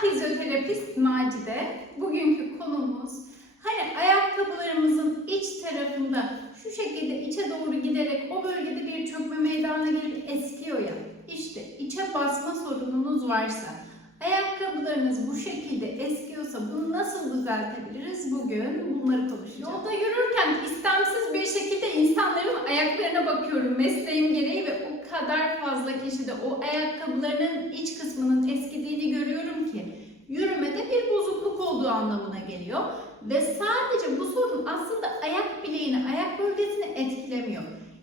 fizyoterapist Macide. Bugünkü konumuz hani ayakkabılarımızın iç tarafında şu şekilde içe doğru giderek o bölgede bir çökme meydana gelip eskiyor ya. İşte içe basma sorununuz varsa, ayakkabılarınız bu şekilde eskiyorsa bunu nasıl düzeltebiliriz? Bugün bunları konuşacağız. Yolda yürürken istemsiz bir şekilde insanların ayaklarına bakıyorum mesleğim gereği ve o kadar fazla kişide o ayakkabılarının iç kısmının eskidiğini görüyorum bir bozukluk olduğu anlamına geliyor. Ve sadece bu sorun aslında ayak bileğini, ayak bölgesini etkilemiyor.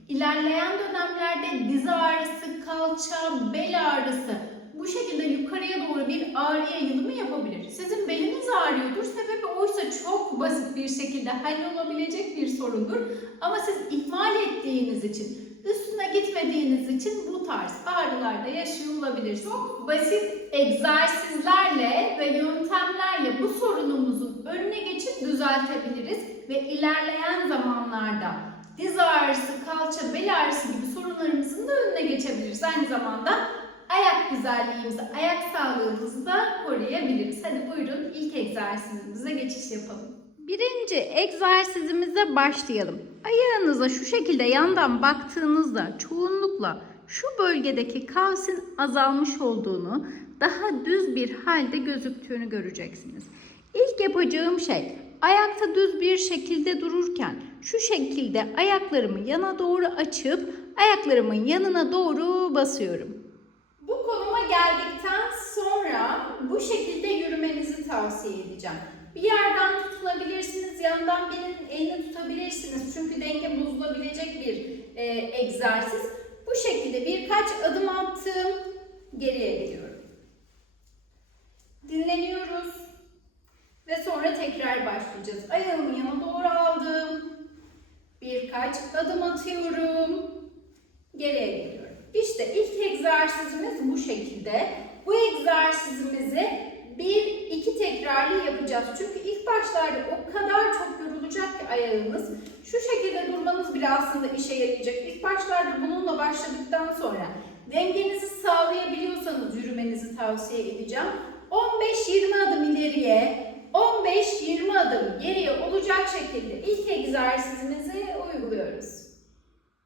İlerleyen dönemlerde diz ağrısı, kalça, bel ağrısı bu şekilde yukarıya doğru bir ağrı yayılımı yapabilir. Sizin beliniz ağrıyordur. Sebebi oysa çok basit bir şekilde hallolabilecek bir sorundur. Ama siz ihmal ettiğiniz için, üstüne gitmediğiniz için tarz ağrılarda yaşıyor. Çok basit egzersizlerle ve yöntemlerle bu sorunumuzun önüne geçip düzeltebiliriz ve ilerleyen zamanlarda diz ağrısı, kalça, bel ağrısı gibi sorunlarımızın da önüne geçebiliriz. Aynı zamanda ayak güzelliğimizi, ayak sağlığımızı da koruyabiliriz. Hadi buyurun ilk egzersizimize geçiş yapalım. Birinci egzersizimize başlayalım. Ayağınıza şu şekilde yandan baktığınızda çoğunlukla şu bölgedeki kavsin azalmış olduğunu, daha düz bir halde gözüktüğünü göreceksiniz. İlk yapacağım şey ayakta düz bir şekilde dururken şu şekilde ayaklarımı yana doğru açıp ayaklarımın yanına doğru basıyorum. Bu konuma geldikten sonra bu şekilde yürümenizi tavsiye edeceğim. Bir yerden tutunabilirsiniz, yandan birinin elini tutabilirsiniz. Çünkü denge bozulabilecek bir e, egzersiz. Şekilde birkaç adım attım, geriye geliyorum. Dinleniyoruz ve sonra tekrar başlayacağız. Ayağımı yana doğru aldım. Birkaç adım atıyorum. Geriye geliyorum. İşte ilk egzersizimiz bu şekilde. Bu egzersizimizi bir iki tekrarlı yapacağız. Çünkü ilk başlarda o kadar çok yorulacak ki ayağınız. Şu şekilde durmanız bile aslında işe yarayacak. İlk başlarda bununla başladıktan sonra dengenizi sağlayabiliyorsanız yürümenizi tavsiye edeceğim. 15-20 adım ileriye, 15-20 adım geriye olacak şekilde ilk egzersizimizi uyguluyoruz.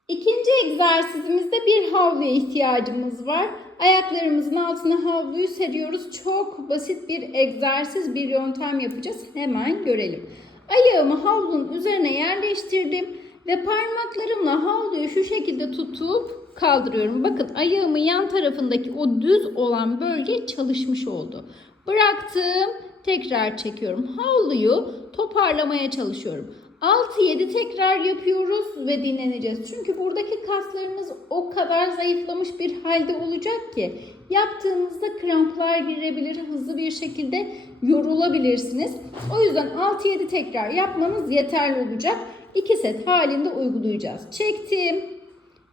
İkinci egzersizimizde bir havluya ihtiyacımız var. Ayaklarımızın altına havluyu seriyoruz. Çok basit bir egzersiz, bir yöntem yapacağız. Hemen görelim. Ayağımı havlunun üzerine yerleştirdim ve parmaklarımla havluyu şu şekilde tutup kaldırıyorum. Bakın ayağımın yan tarafındaki o düz olan bölge çalışmış oldu. Bıraktım, tekrar çekiyorum. Havluyu toparlamaya çalışıyorum. 6-7 tekrar yapıyoruz ve dinleneceğiz. Çünkü buradaki kaslarınız o kadar zayıflamış bir halde olacak ki yaptığınızda kramplar girebilir, hızlı bir şekilde yorulabilirsiniz. O yüzden 6-7 tekrar yapmanız yeterli olacak. 2 set halinde uygulayacağız. Çektim,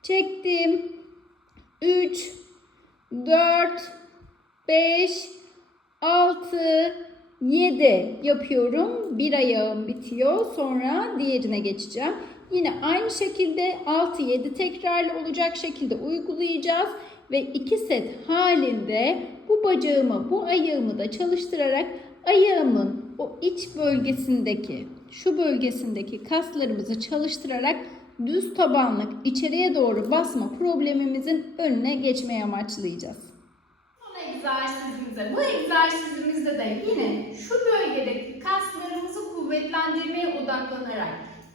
çektim. 3, 4, 5, 6, 7 yapıyorum. Bir ayağım bitiyor. Sonra diğerine geçeceğim. Yine aynı şekilde 6-7 tekrarlı olacak şekilde uygulayacağız. Ve 2 set halinde bu bacağımı, bu ayağımı da çalıştırarak ayağımın o iç bölgesindeki, şu bölgesindeki kaslarımızı çalıştırarak düz tabanlık içeriye doğru basma problemimizin önüne geçmeyi amaçlayacağız. Egzersizimize. Bu egzersizimizde de yine şu bölgedeki kaslarımızı kuvvetlendirmeye odaklanarak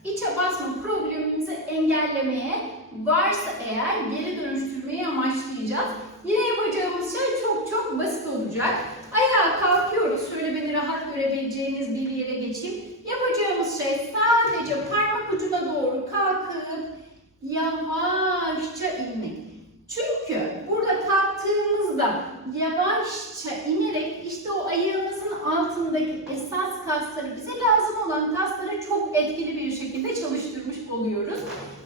içe basma problemimizi engellemeye varsa eğer geri dönüştürmeyi amaçlayacağız. Yine yapacağımız şey çok çok basit olacak. Ayağa kalkıyoruz. Şöyle beni rahat görebileceğiniz bir yere geçeyim. Yapacağımız şey sadece parmak ucuna doğru kalkıp yavaşça inmek. Çünkü kalktığımızda yavaşça inerek işte o ayağımızın altındaki esas kasları, bize lazım olan kasları çok etkili bir şekilde çalıştırmış oluyoruz.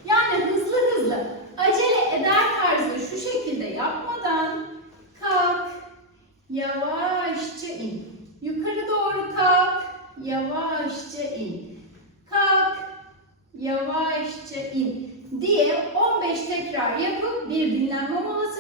Yani hızlı hızlı acele eder tarzı şu şekilde yapmadan kalk, yavaşça in. Yukarı doğru kalk, yavaşça in. Kalk, yavaşça in diye 15 tekrar yapıp bir dinlenme molası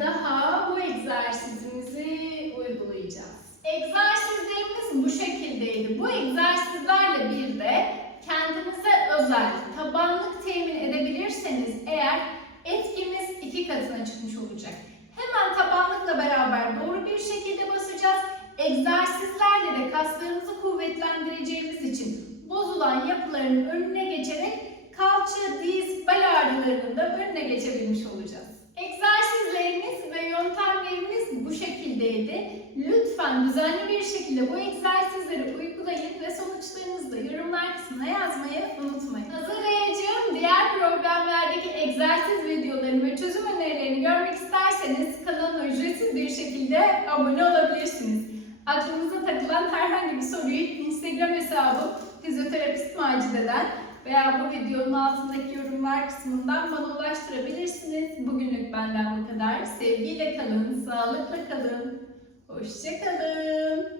daha bu egzersizimizi uygulayacağız. Egzersizlerimiz bu şekildeydi. Bu egzersizlerle bir de kendinize özel tabanlık temin edebilirseniz eğer etkimiz iki katına çıkmış olacak. Hemen tabanlıkla beraber doğru bir şekilde basacağız. Egzersizlerle de kaslarımızı kuvvetlendireceğimiz için bozulan yapıların önüne geçerek kalça, diz, bel ağrılarının da önüne geçebilmiş olacağız. Egzersiz şekildeydi. Lütfen düzenli bir şekilde bu egzersizleri uygulayın ve sonuçlarınızı da yorumlar kısmına yazmayı unutmayın. Hazırlayacağım diğer problemlerdeki egzersiz videolarını ve çözüm önerilerini görmek isterseniz kanalıma ücretsiz bir şekilde abone olabilirsiniz. Aklınıza takılan herhangi bir soruyu Instagram hesabım fizyoterapist Macide'den veya bu videonun altındaki yorumlar kısmından bana ulaştırabilirsiniz. Bugünlük benden bu kadar. Sevgiyle kalın, sağlıkla kalın. Hoşçakalın.